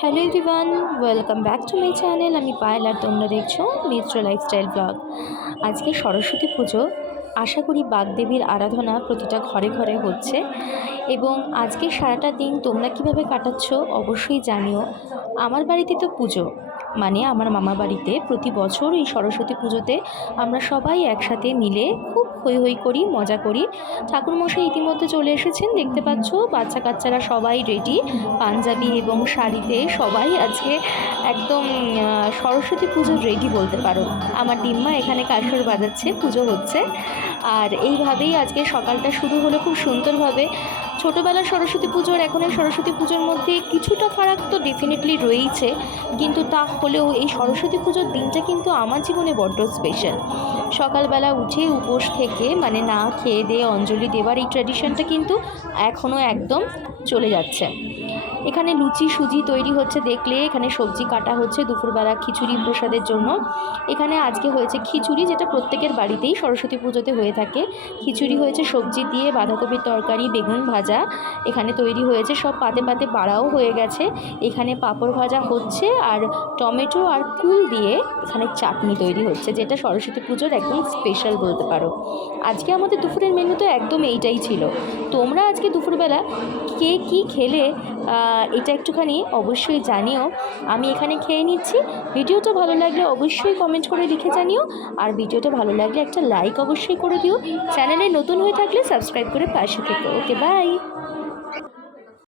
Hello everyone, welcome back to my channel. আমি পায়েল আর তোমরা দেখছো মিত্র লাইফস্টাইল ব্লগ। আজকে সরস্বতী পুজো। আশা করি বাগদেবীর আরাধনা প্রতিটা ঘরে ঘরে হচ্ছে এবং আজকে সারাটা দিন তোমরা কিভাবে কাটাচ্ছ অবশ্যই জানিও। আমার বাড়িতে তো পুজো, মানে আমার মামা বাড়িতে প্রতি বছর এই সরস্বতী পুজোতে আমরা সবাই একসাথে মিলে খুব হৈ হৈ করি, মজা করি। ঠাকুরমশাই ইতিমধ্যে চলে এসেছেন, দেখতে পাচ্ছ বাচ্চা কাচ্চারা সবাই রেডি, পাঞ্জাবি এবং শাড়িতে সবাই আজকে একদম সরস্বতী পুজোর রেডি বলতে পারো। আমার দিম্মা এখানে কাসর বাজাচ্ছে, পুজো হচ্ছে। আর এইভাবেই আজকে সকালটা শুরু হলো খুব সুন্দরভাবে। ছোটোবেলার সরস্বতী পুজোর এখনের সরস্বতী পুজোর মধ্যে কিছুটা ফারাক তো ডেফিনেটলি রয়েইছে, কিন্তু তা হলেও এই সরস্বতী পুজোর দিনটা কিন্তু আমার জীবনে বড্ড স্পেশাল। সকালবেলা উঠে উপোস থেকে, মানে না খেয়ে দিয়ে অঞ্জলি দেওয়ার এই ট্র্যাডিশনটা কিন্তু এখনও একদম চলে যাচ্ছে। এখানে লুচি সুজি তৈরি হচ্ছে দেখলে, এখানে সবজি কাটা হচ্ছে দুপুরবেলা খিচুড়ি প্রসাদের জন্য। এখানে আজকে হয়েছে খিচুড়ি, যেটা প্রত্যেকের বাড়িতেই সরস্বতী পুজোতে হয়ে থাকে। খিচুড়ি হয়েছে সবজি দিয়ে, বাঁধাকপির তরকারি, বেগুন ভাজা এখানে তৈরি হয়েছে, সব পাতে পাতে বাড়াও হয়ে গেছে। এখানে পাঁপড় ভাজা হচ্ছে আর টমেটো আর কুল দিয়ে এখানে চাটনি তৈরি হচ্ছে, যেটা সরস্বতী পুজোর একদম স্পেশাল বলতে পারো। আজকে আমাদের দুপুরের মেনু তো একদম এইটাই ছিল। তোমরা আজকে দুপুরবেলা কে কী খেলে এটা একটুখানি অবশ্যই জানিও। আমি এখানে খেয়ে নিচ্ছি। ভিডিওটা ভালো লাগলে অবশ্যই কমেন্ট করে লিখে জানিও, আর ভিডিওটা ভালো লাগলে একটা লাইক অবশ্যই করে দিও। চ্যানেলে নতুন হয়ে থাকলে সাবস্ক্রাইব করে পাশে থেকো। ওকে, বাই।